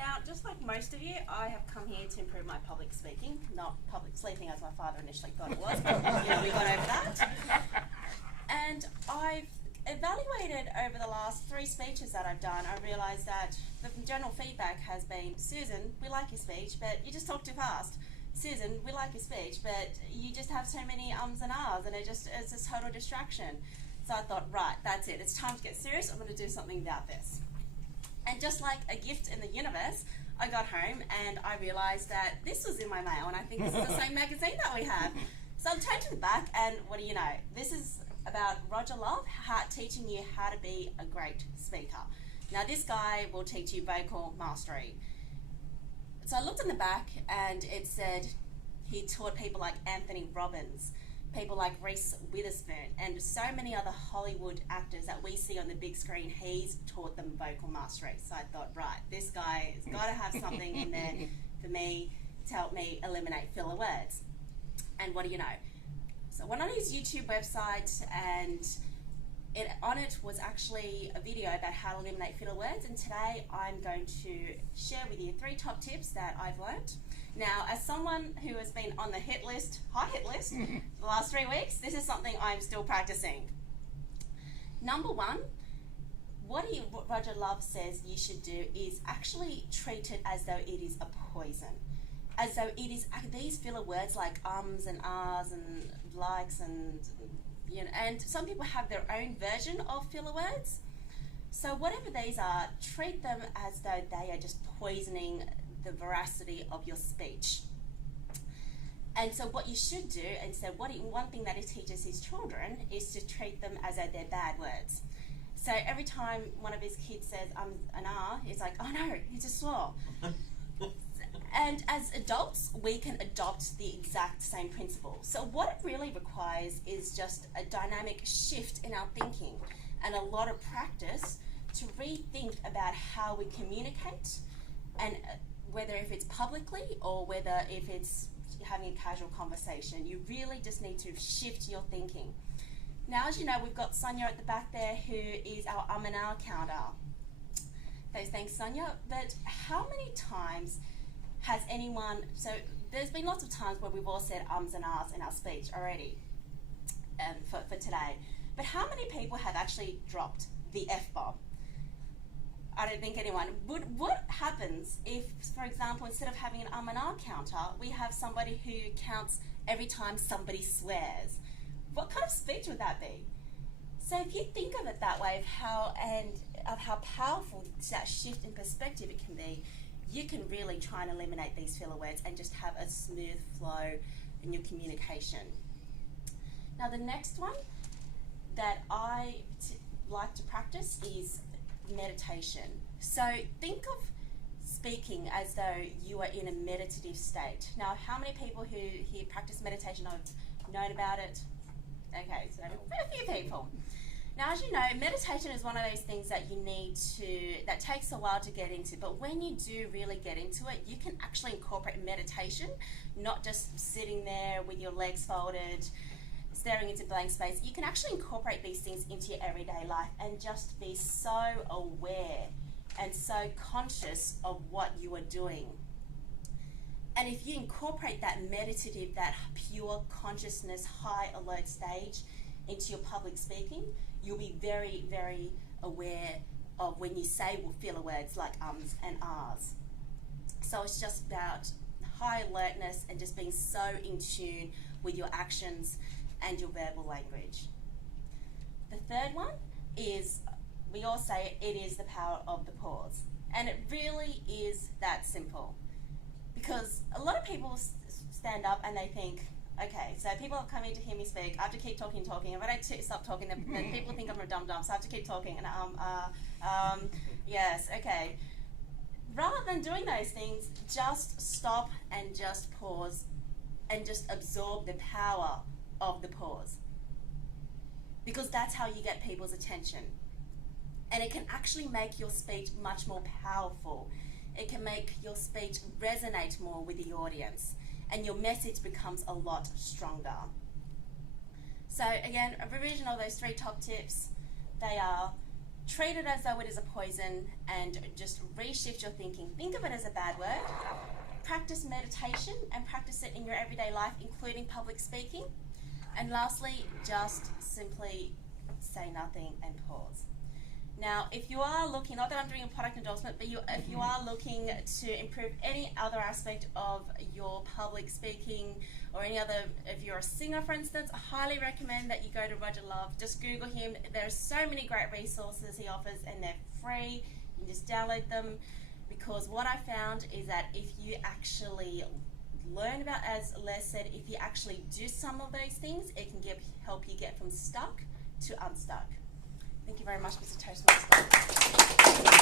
Now, just like most of you, I have come here to improve my public speaking, not public sleeping as my father initially thought it was, but we got over that. And I've evaluated over the last 3 speeches that I've done, I realised that the general feedback has been, Susan, we like your speech, but you just talk too fast. Susan, we like your speech, but you just have so many ums and ahs, and it's a total distraction. So I thought, right, that's it. It's time to get serious. I'm going to do something about this. And just like a gift in the universe, I got home and I realised that this was in my mail, and I think this is the same magazine that we have. So I turned to the back, and what do you know? This is about Roger Love teaching you how to be a great speaker. Now, this guy will teach you vocal mastery. So I looked in the back, and it said he taught people like Anthony Robbins, people like Reese Witherspoon, and so many other Hollywood actors that we see on the big screen. He's taught them vocal mastery. So I thought, right, this guy has got to have something in there for me to help me eliminate filler words. And what do you know? So I went on his YouTube website, and on it was actually a video about how to eliminate filler words, and today I'm going to share with you 3 top tips that I've learned. Now, as someone who has been on the high hit list, the last 3 weeks, this is something I'm still practicing. Number 1, what Roger Love says you should do is actually treat it as though it is a poison. As though it is these filler words like ums and ahs and likes and and some people have their own version of filler words. So whatever these are, treat them as though they are just poisoning the veracity of your speech. And so what you should do, and so one thing that he teaches his children is to treat them as though they're bad words. So every time one of his kids says an ah, he's like, oh no, he just swore. And as adults, we can adopt the exact same principle. So what it really requires is just a dynamic shift in our thinking and a lot of practice to rethink about how we communicate, and whether if it's publicly or whether if it's having a casual conversation. You really just need to shift your thinking. Now, as you know, we've got Sonia at the back there, who is our and ah counter. Thanks, Sonia. But how many times has anyone, so there's been lots of times where we've all said ums and ahs in our speech already for today, but how many people have actually dropped the F-bomb? I don't think anyone. What happens if, for example, instead of having an and ah counter, we have somebody who counts every time somebody swears? What kind of speech would that be? So if you think of it that way, of how powerful that shift in perspective it can be, you can really try and eliminate these filler words and just have a smooth flow in your communication. Now, the next one that I like to practice is meditation. So think of speaking as though you are in a meditative state. Now, how many people who here practice meditation have known about it? Okay, so a few people. Now, as you know, meditation is one of those things that that takes a while to get into, but when you do really get into it, you can actually incorporate meditation, not just sitting there with your legs folded, staring into blank space. You can actually incorporate these things into your everyday life and just be so aware and so conscious of what you are doing. And if you incorporate that meditative, that pure consciousness, high alert stage into your public speaking, you'll be very, very aware of when you say filler words like ums and ahs. So it's just about high alertness and just being so in tune with your actions and your verbal language. The third one is, we all say it is the power of the pause. And it really is that simple. Because a lot of people stand up and they think, okay, so people are coming to hear me speak. I have to keep talking. If I don't stop talking, then people think I'm a dum-dum, so I have to keep talking. And yes, okay. Rather than doing those things, just stop and just pause and just absorb the power of the pause. Because that's how you get people's attention. And it can actually make your speech much more powerful. It can make your speech resonate more with the audience, and your message becomes a lot stronger. So again, a revision of those 3 top tips, they are treat it as though it is a poison and just reshift your thinking. Think of it as a bad word. Practice meditation and practice it in your everyday life, including public speaking. And lastly, just simply say nothing and pause. Now, if you are looking, not that I'm doing a product endorsement, but if you are looking to improve any other aspect of your public speaking or any other, if you're a singer, for instance, I highly recommend that you go to Roger Love. Just Google him. There are so many great resources he offers, and they're free. You can just download them, because what I found is that if you actually learn about, as Les said, if you actually do some of those things, it can help you get from stuck to unstuck. Thank you very much, Mr. Toastmaster.